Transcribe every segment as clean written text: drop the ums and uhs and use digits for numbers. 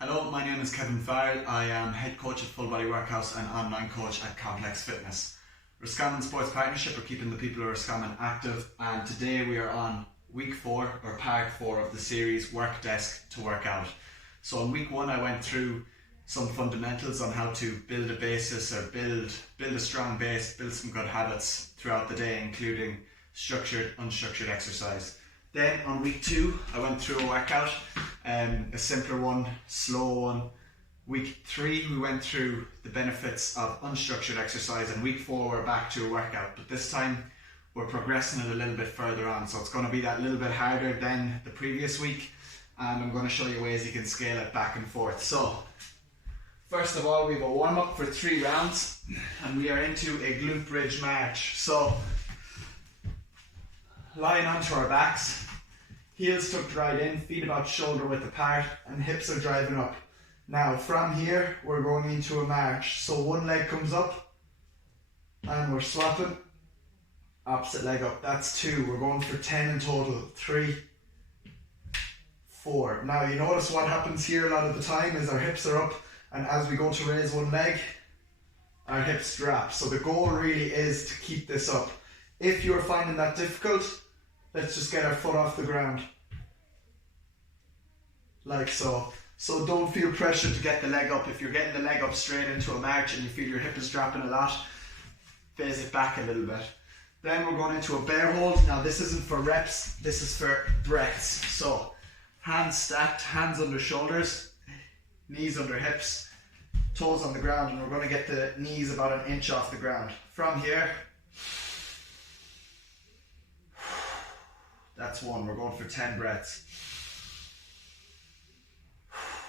Hello, my name is Kevin Farrell. I am head coach at Full Body Workhouse and online coach at Complex Fitness. Roscommon Sports Partnership are keeping the people of Roscommon active, and today we are on week 4 or part 4 of the series Work Desk to Workout. So in week 1 I went through some fundamentals on how to build a basis or build a strong base, build some good habits throughout the day, including structured, unstructured exercise. Then on week 2 I went through a workout, a simpler one, slow one. Week 3 we went through the benefits of unstructured exercise, and week 4 we're back to a workout, but this time we're progressing it a little bit further on, so it's going to be that little bit harder than the previous week, and I'm going to show you ways you can scale it back and forth. So first of all, we have a warm up for 3 rounds and we are into a glute bridge march. So lying onto our backs, heels tucked right in, feet about shoulder width apart, and hips are driving up. Now from here we're going into a march. So one leg comes up and we're swapping, opposite leg up. That's 2. We're going for 10 in total. 3, 4. Now you notice what happens here a lot of the time is our hips are up, and as we go to raise one leg, our hips drop. So the goal really is to keep this up. If you're finding that difficult, let's just get our foot off the ground, like so. So don't feel pressure to get the leg up. If you're getting the leg up straight into a march and you feel your hip is dropping a lot, phase it back a little bit. Then we're going into a bear hold. Now this isn't for reps, this is for breaths. So hands stacked, hands under shoulders, knees under hips, toes on the ground, and we're going to get the knees about an inch off the ground. From here, that's 1. We're going for 10 breaths.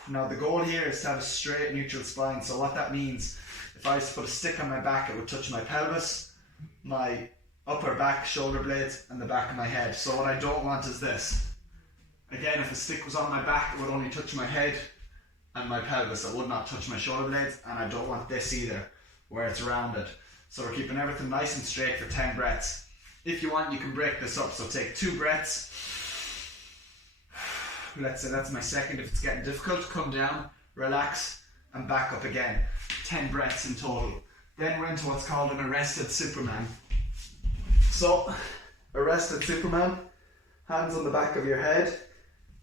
Now the goal here is to have a straight neutral spine. So what that means, if I was to put a stick on my back, it would touch my pelvis, my upper back, shoulder blades, and the back of my head. So what I don't want is this. Again, if a stick was on my back, it would only touch my head and my pelvis. It would not touch my shoulder blades, and I don't want this either, where it's rounded. So we're keeping everything nice and straight for 10 breaths. If you want, you can break this up. So take 2 breaths. Let's say that's my second. If it's getting difficult, come down, relax, and back up again. 10 breaths in total. Then we're into what's called an arrested Superman. So, arrested Superman, hands on the back of your head.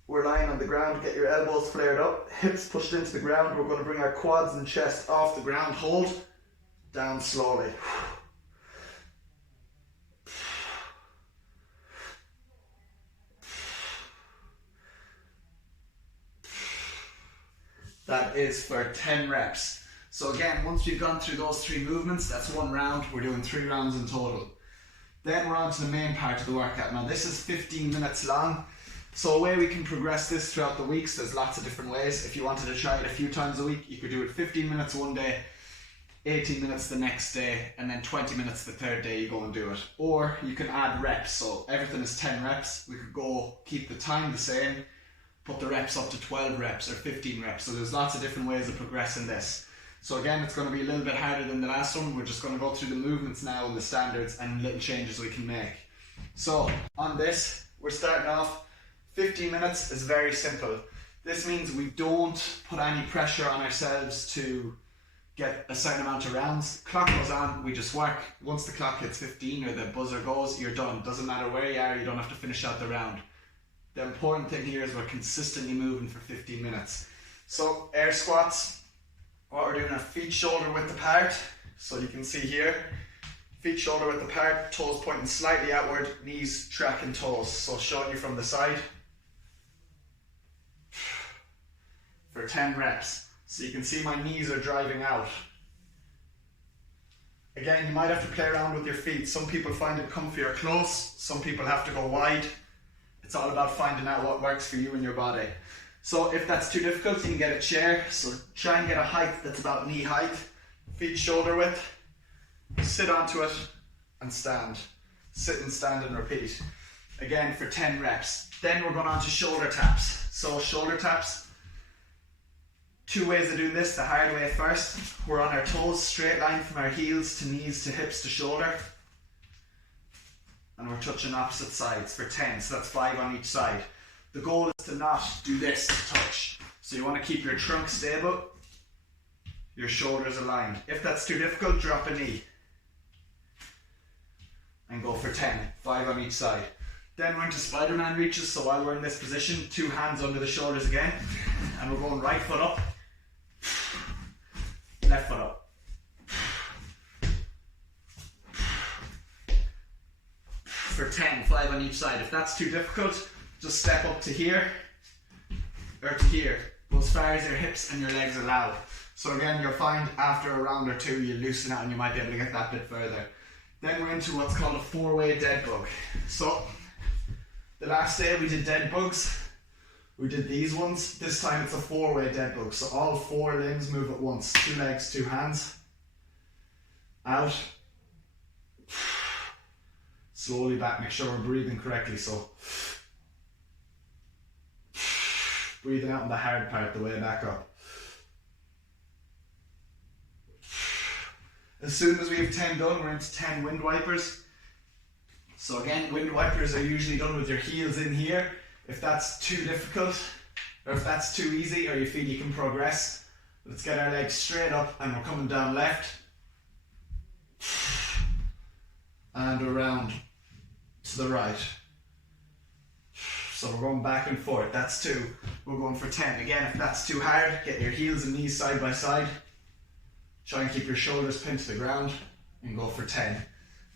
We're lying on the ground, get your elbows flared up, hips pushed into the ground. We're going to bring our quads and chest off the ground, hold, down slowly. That is for 10 reps. So again, once we've gone through those 3 movements, that's 1 round. We're doing 3 rounds in total. Then we're on to the main part of the workout. Now this is 15 minutes long. So a way we can progress this throughout the weeks, there's lots of different ways. If you wanted to try it a few times a week, you could do it 15 minutes one day, 18 minutes the next day, and then 20 minutes the third day you go and do it. Or you can add reps. So everything is 10 reps. We could go keep the time the same, put the reps up to 12 reps or 15 reps. So there's lots of different ways of progressing this. So again, it's going to be a little bit harder than the last one. We're just going to go through the movements now and the standards and little changes we can make. So on this, we're starting off. 15 minutes is very simple. This means we don't put any pressure on ourselves to get a certain amount of rounds. Clock goes on, we just work. Once the clock hits 15 or the buzzer goes, you're done. Doesn't matter where you are, you don't have to finish out the round. The important thing here is we're consistently moving for 15 minutes. So air squats, what we're doing are feet shoulder width apart. So you can see here, feet shoulder width apart, toes pointing slightly outward, knees tracking toes. So showing you from the side for 10 reps. So you can see my knees are driving out. Again, you might have to play around with your feet. Some people find it comfy or close, some people have to go wide. It's all about finding out what works for you and your body. So if that's too difficult, you can get a chair. So try and get a height that's about knee height. Feet shoulder width. Sit onto it and stand. Sit and stand and repeat. Again for 10 reps. Then we're going on to shoulder taps. So shoulder taps, 2 ways of doing this. The hard way first. We're on our toes, straight line from our heels to knees to hips to shoulder. And we're touching opposite sides for 10, so that's 5 on each side. The goal is to not do this to touch. So you want to keep your trunk stable, your shoulders aligned. If that's too difficult, drop a knee. And go for 10, 5 on each side. Then we're into Spider-Man reaches, so while we're in this position, 2 hands under the shoulders again, and we're going right foot up, left foot up. For 10, 5 on each side. If that's too difficult, just step up to here, or to here. Go as far as your hips and your legs allow. So again, you'll find after a round or two, you loosen out and you might be able to get that bit further. Then we're into what's called a 4-way dead bug. So, the last day we did dead bugs. We did these ones. This time it's a 4-way dead bug. So all 4 limbs move at once. 2 legs, 2 hands. Out. Slowly back. Make sure we're breathing correctly. So, breathing out in the hard part, the way back up. As soon as we have 10 done, we're into 10 wind wipers. So again, wind wipers are usually done with your heels in here. If that's too difficult, or if that's too easy, or you feel you can progress, let's get our legs straight up and we're coming down left. And around to the right. So we're going back and forth, that's 2. We're going for 10. Again, if that's too hard, get your heels and knees side by side. Try and keep your shoulders pinned to the ground and go for 10.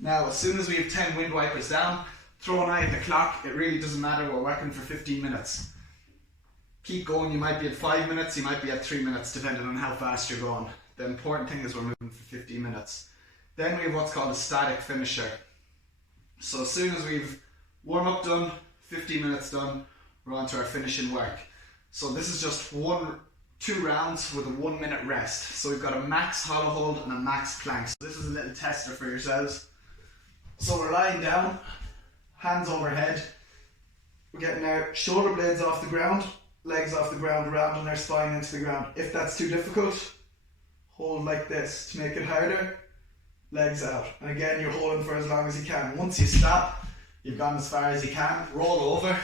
Now, as soon as we have 10 wind wipers down, throw an eye at the clock. It really doesn't matter, we're working for 15 minutes. Keep going, you might be at 5 minutes, you might be at 3 minutes, depending on how fast you're going. The important thing is we're moving for 15 minutes. Then we have what's called a static finisher. So as soon as we've warm up done, 15 minutes done, we're on to our finishing work. So this is just 2 rounds with a 1 minute rest. So we've got a max hollow hold and a max plank. So this is a little tester for yourselves. So we're lying down, hands overhead. We're getting our shoulder blades off the ground, legs off the ground, rounding our spine into the ground. If that's too difficult, hold like this. To make it harder, legs out. And again, you're holding for as long as you can. Once you stop, you've gone as far as you can. Roll over,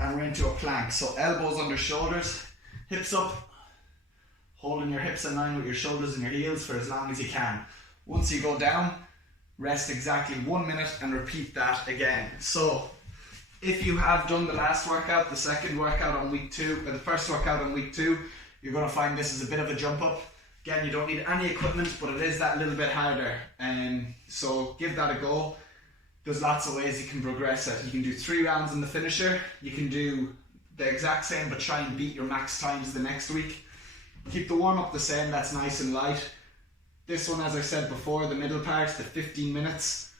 and we're into a plank. So elbows under shoulders, hips up, holding your hips in line with your shoulders and your heels for as long as you can. Once you go down, rest exactly 1 minute and repeat that again. So if you have done the last workout, the second workout on week 2, or the first workout on week 2, you're going to find this is a bit of a jump up. Again, you don't need any equipment, but it is that little bit harder. So give that a go. There's lots of ways you can progress it. You can do 3 rounds in the finisher. You can do the exact same, but try and beat your max times the next week. Keep the warm up the same, that's nice and light. This one, as I said before, the middle part, the 15 minutes,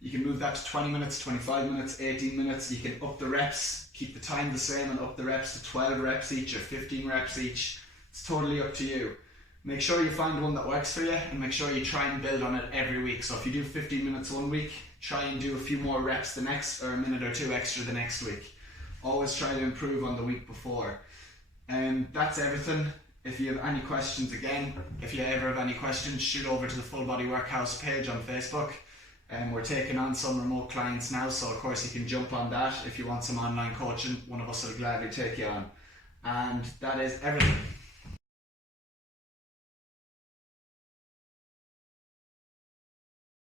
you can move that to 20 minutes, 25 minutes, 18 minutes. You can up the reps, keep the time the same and up the reps to 12 reps each or 15 reps each. It's totally up to you. Make sure you find one that works for you and make sure you try and build on it every week. So if you do 15 minutes one week, try and do a few more reps the next, or a minute or 2 extra the next week. Always try to improve on the week before. And that's everything. If you have any questions, again, if you ever have any questions, shoot over to the Full Body Workhouse page on Facebook. And we're taking on some remote clients now, so of course you can jump on that. If you want some online coaching, one of us will gladly take you on. And that is everything.